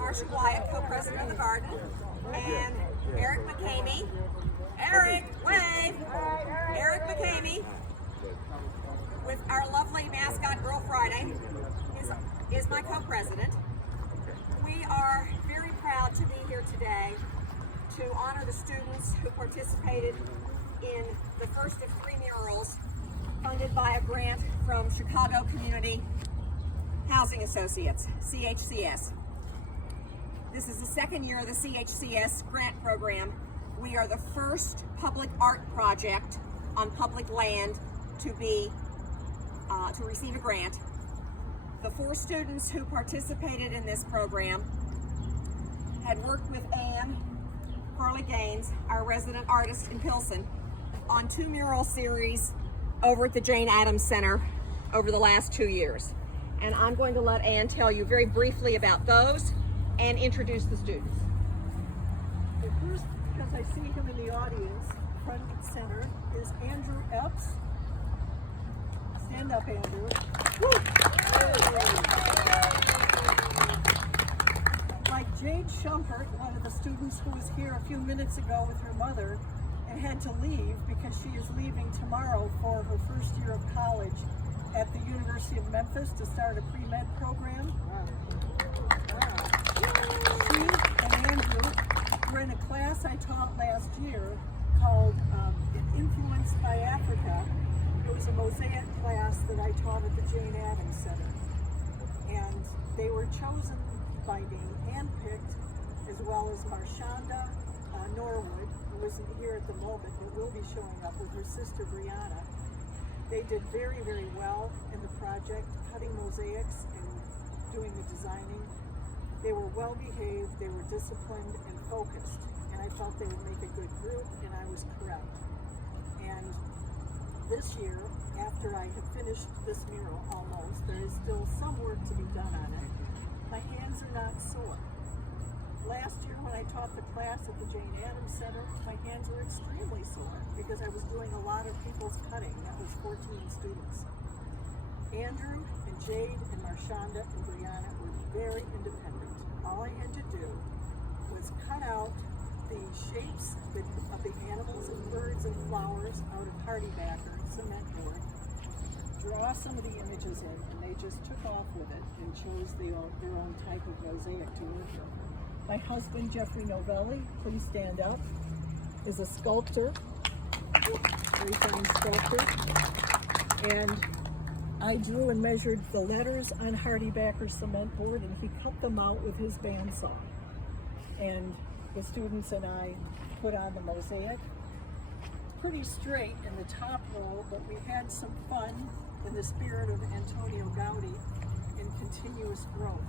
Marcia Wyatt, co-president of the garden, and Eric McCamey. Eric, wave! Eric McCamey, with our lovely mascot Girl Friday, is my co-president. We are very proud to be here today to honor the students who participated in the first of 3 murals funded by a grant from Chicago Community Housing Associates, CHCS. This is the second year of the CHCS grant program. We are the first public art project on public land to receive a grant. The 4 students who participated in this program had worked with Anne Farley Gaines, our resident artist in Pilsen, on 2 mural series over at the Jane Addams Center over the last 2 years. And I'm going to let Anne tell you very briefly about those and introduce the students. First, because I see him in the audience, front and center, is Andrew Epps. Stand up, Andrew. Woo! Like Jade Schumpert, one of the students who was here a few minutes ago with her mother and had to leave because she is leaving tomorrow for her first year of college at the University of Memphis to start a pre-med program. She and Andrew were in a class I taught last year called Influenced by Africa. It was a mosaic class that I taught at the Jane Addams Center. And they were chosen by being handpicked, as well as Marshonda Norwood, who isn't here at the moment, but will be showing up with her sister Brianna. They did very, very well in the project, cutting mosaics and doing the designing. They were well behaved, they were disciplined and focused, and I felt they would make a good group, and I was correct. And this year, after I have finished this mural almost, there is still some work to be done on it. My hands are not sore. Last year when I taught the class at the Jane Addams Center, my hands were extremely sore because I was doing a lot of people's cutting. That was 14 students. Andrew and Jade and Marshonda and Brianna were very independent. All I had to do was cut out the shapes of the animals and birds and flowers out of hardybacker cement board, draw some of the images in, and they just took off with it and chose their own type of mosaic to work with. My husband, Jeffrey Novelli, please stand up, is a sculptor, very fine sculptor, and I drew and measured the letters on hardybacker cement board, and he cut them out with his bandsaw. And the students and I put on the mosaic. Pretty straight in the top row, but we had some fun in the spirit of Antonio Gaudi in continuous growth.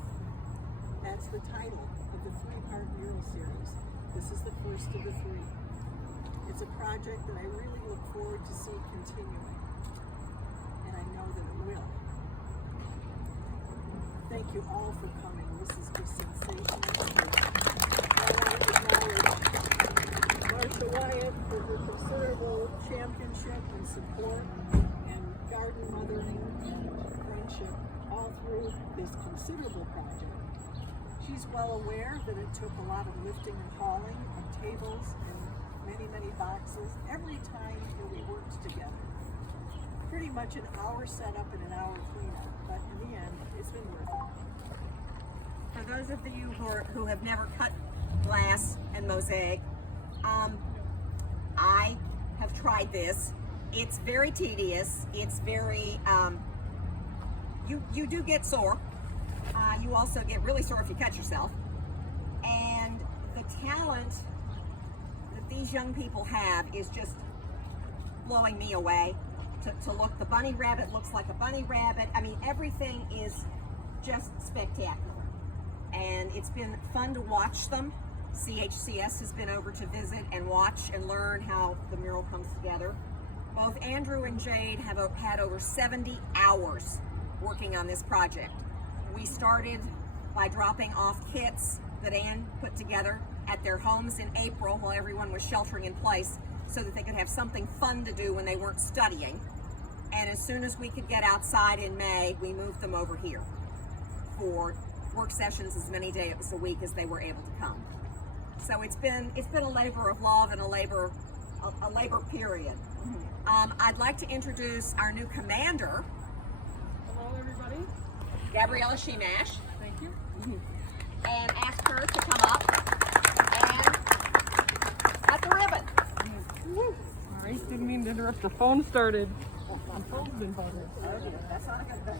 That's the title of the 3-part mural series. This is the first of the 3. It's a project that I really look forward to see continuing, and I know that it will. Thank you all for coming. This is just sensational. I want to acknowledge Marcia Wyatt for her considerable championship and support and garden mothering and friendship all through this considerable project. She's well aware that it took a lot of lifting and hauling of tables and many, many boxes every time that we worked together. Pretty much an hour setup and an hour cleanup, but in the end, it's been worth it. For those of you who have never cut glass and mosaic, I have tried this. It's very tedious. It's very, you do get sore. You also get really sore if you cut yourself. And the talent that these young people have is just blowing me away. To look, the bunny rabbit looks like a bunny rabbit. I mean, everything is just spectacular. And it's been fun to watch them. CHCS has been over to visit and watch and learn how the mural comes together. Both Andrew and Jade have had over 70 hours working on this project. We started by dropping off kits that Anne put together at their homes in April while everyone was sheltering in place so that they could have something fun to do when they weren't studying. And as soon as we could get outside in May, we moved them over here for work sessions as many days a week as they were able to come. So it's been a labor of love and a labor period. I'd like to introduce our new commander. Hello, everybody. Gabriella Shimash. Thank you. And ask her to come up and cut the ribbon. All right, didn't mean to interrupt. The phone started. My phone's been buzzing.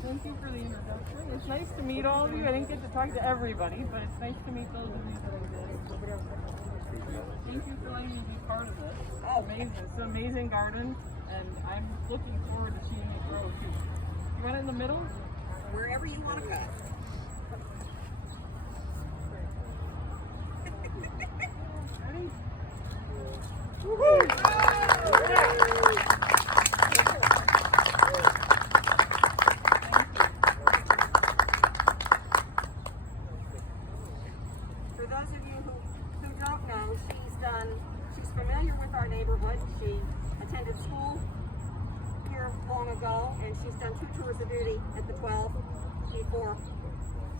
Thank you for the introduction. It's nice to meet all of you. I didn't get to talk to everybody, but it's nice to meet those of you that I did. Thank you for letting me be part of this. Oh, amazing. It's an amazing garden, and I'm looking forward to seeing it grow too. You want it in the middle? Wherever you want to cut. Ready? For those of you who don't know, she's familiar with our neighborhood. She attended school here long ago, and she's done 2 tours of duty at the 12 before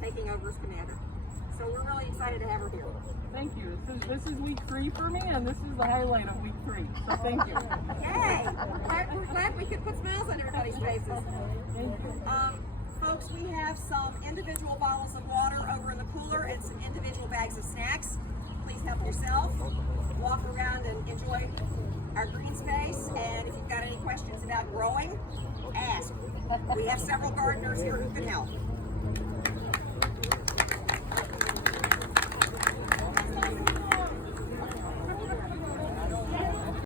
taking over as commander. So we're really excited to have her here. Thank you. This is week 3 for me, and this is the highlight of week 3. So thank you. Yay! We're glad we could put smiles on everybody's faces. Thank you. Folks, we have some individual bottles of water over in the cooler and some individual bags of snacks. Please help yourself. Walk around and enjoy our green space. And if you've got any questions about growing, ask. We have several gardeners here who can help.